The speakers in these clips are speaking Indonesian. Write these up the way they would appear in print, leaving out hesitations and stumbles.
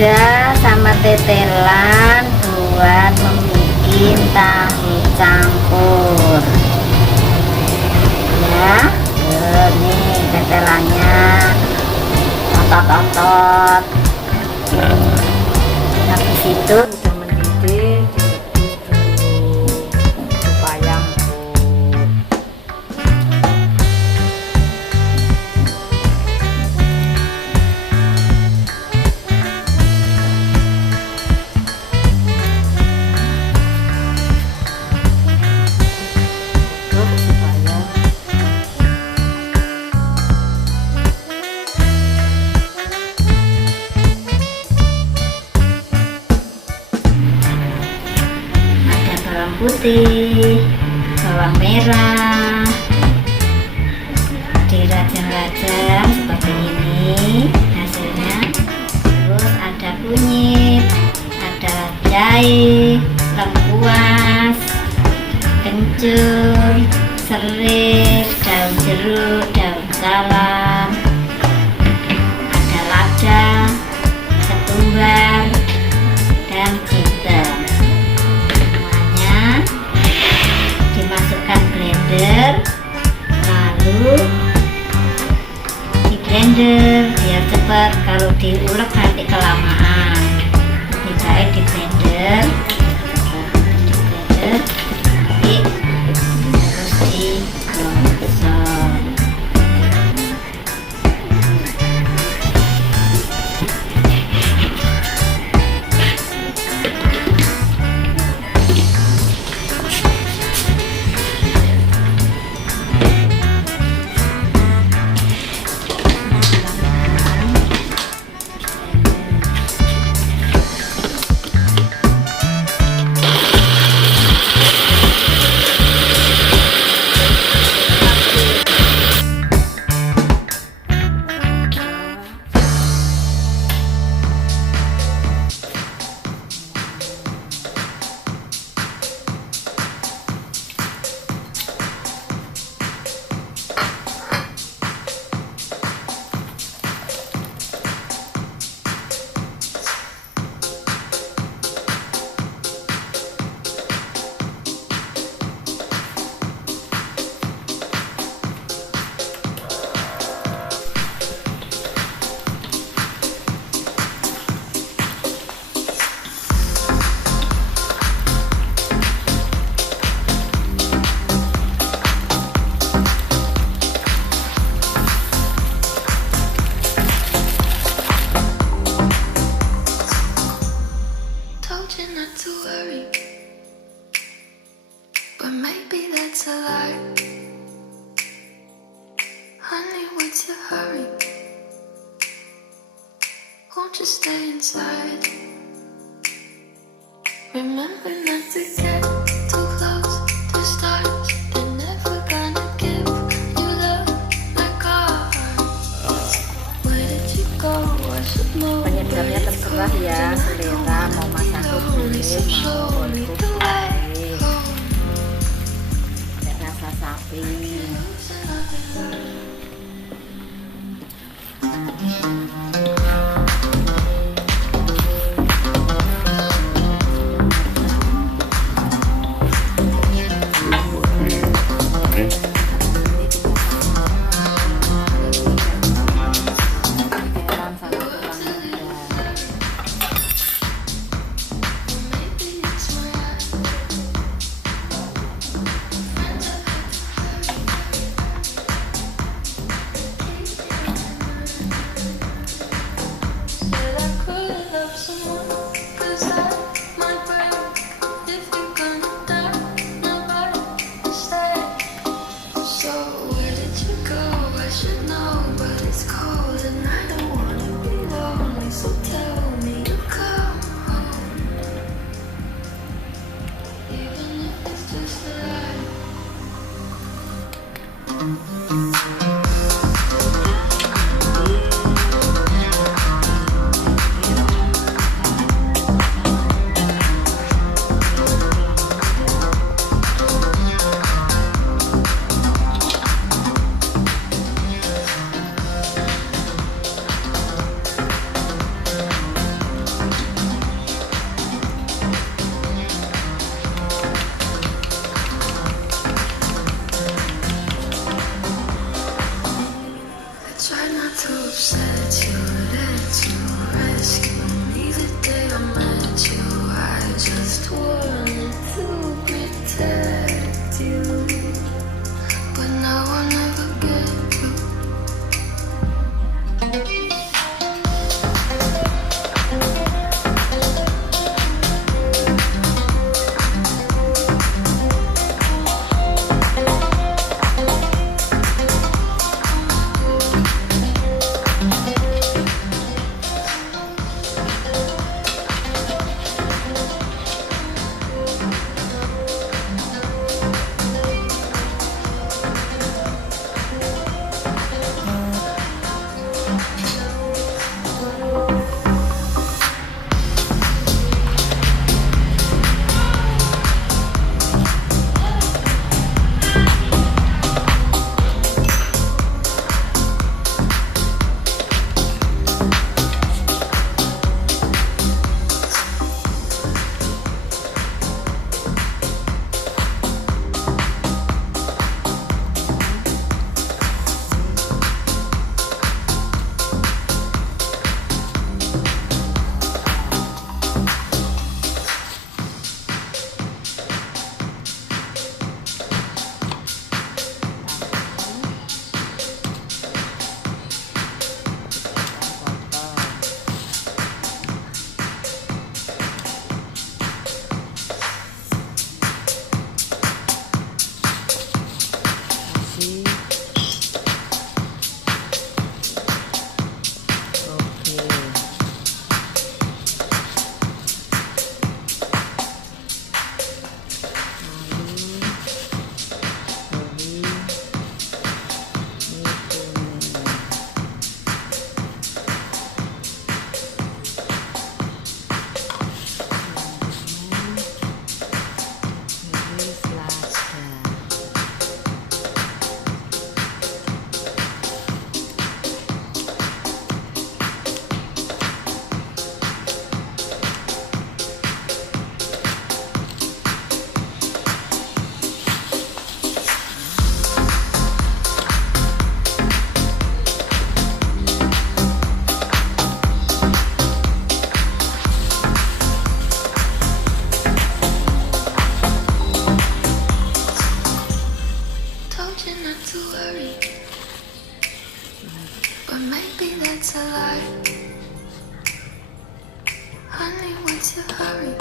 Bunda sama tetelan buat membuat tahu campur ya. Nih tetelannya otot-otot. Habis itu udah mendidih, direbus dulu supaya empuk. putih, bawang merah, dirajang-rajang seperti ini hasilnya. Terus ada kunyit, ada jahe, lengkuas, kencur, sereh, daun jeruk, daun salam, ada lada, ketumbar, dan jinten. Dimasukkan blender, lalu di blender biar cepat. Kalau diulek nanti kelamaan. Dijahit di blender, nanti terus digosok. Just stay inside. Remember not to get too close to stars. They're never gonna give you love like ours. Where did you go? I should know. Penyedapnya terserah ya, selera mau masak kulit, mau kulit, rasa sapi. to upset you, let you rescue me the day I met you. I just wanted to protect you, but now I'll never get to. It's a lie. Honey, what's your hurry?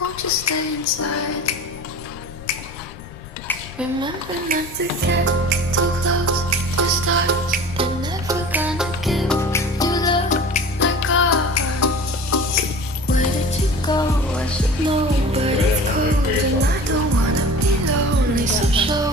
Won't you stay inside? Remember not to get too close to stars. They're never gonna give you love like ours. Where did you go? I should know, but it's cold and I don't wanna be lonely. So show